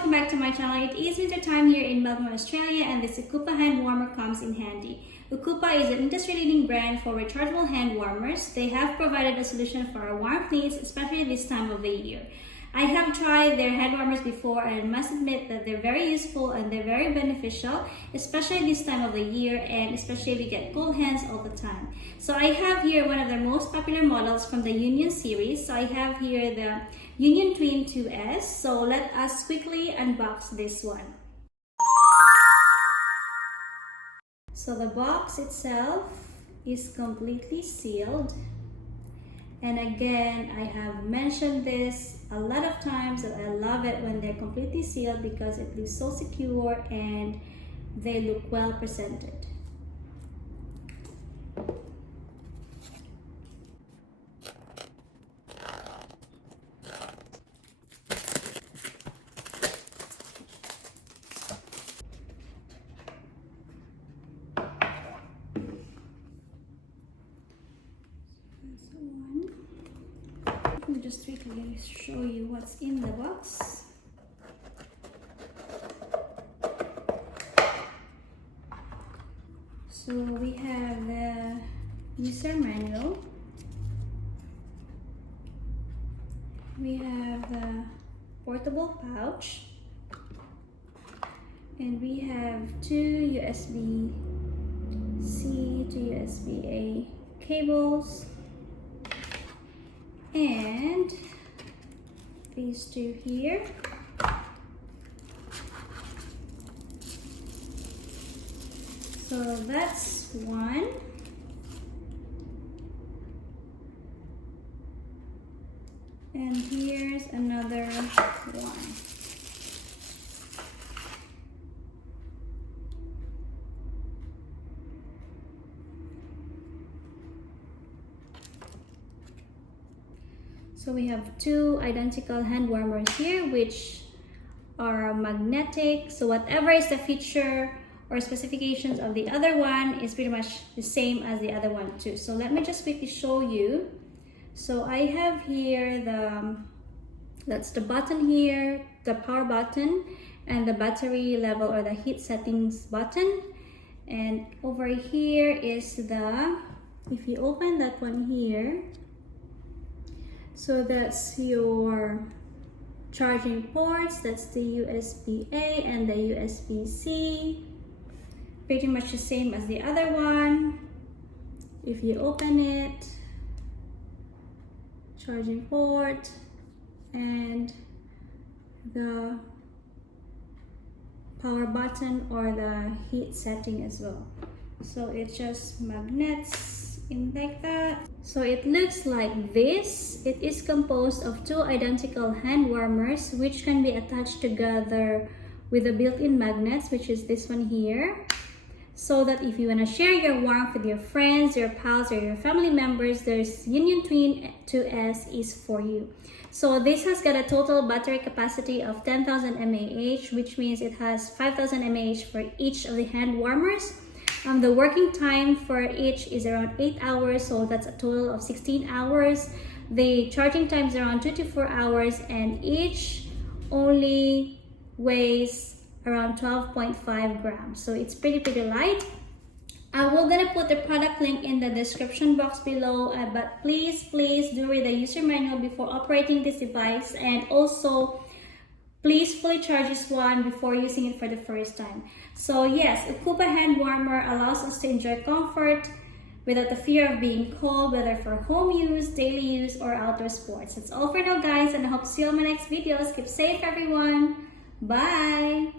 welcome back to my channel. It is winter time here in Melbourne, Australia, and this Ocoopa hand warmer comes in handy. Ocoopa is an industry-leading brand for rechargeable hand warmers. They have provided a solution for our warmth needs, especially this time of the year. I have tried their hand warmers before and I must admit that they're very useful and they're very beneficial, especially this time of the year and especially if we get cold hands all the time. So I have here one of their most popular models from the Union series. So I have here the UT2S. So let us quickly unbox this one. So the box itself is completely sealed. And again, I have mentioned this a lot of times that I love it when they're completely sealed because it looks so secure and they look well presented. Let me just quickly show you what's in the box. So we have the user manual. We have the portable pouch. And we have two USB-C to USB-A cables. And these two here. So that's one. And here's another one. So we have two identical hand warmers here which are magnetic. So whatever is the feature or specifications of the other one is pretty much the same as the other one too. So let me just quickly show you. So I have here that's the button here, the power button, and the battery level or the heat settings button. And over here is if you open that one here, so that's your charging ports, that's the USB-A and the USB-C. Pretty much the same as the other one. If you open it, charging port and the power button or the heat setting as well. So it's just magnets in like that. So it looks like this. It is composed of two identical hand warmers which can be attached together with the built-in magnets, which is this one here, so that if you want to share your warmth with your friends, your pals, or your family members, there's UT2S is for you. So this has got a total battery capacity of 10,000 mAh, which means it has 5,000 mAh for each of the hand warmers. The working time for each is around 8 hours, so that's a total of 16 hours. The charging time is around 2 to 4 hours, and each only weighs around 12.5 grams. So it's pretty light. We're gonna put the product link in the description box below, but please do read the user manual before operating this device, and also please fully charge this one before using it for the first time. So yes, Ocoopa hand warmer allows us to enjoy comfort without the fear of being cold, whether for home use, daily use, or outdoor sports. That's all for now, guys, and I hope to see you on my next videos. Keep safe, everyone. Bye!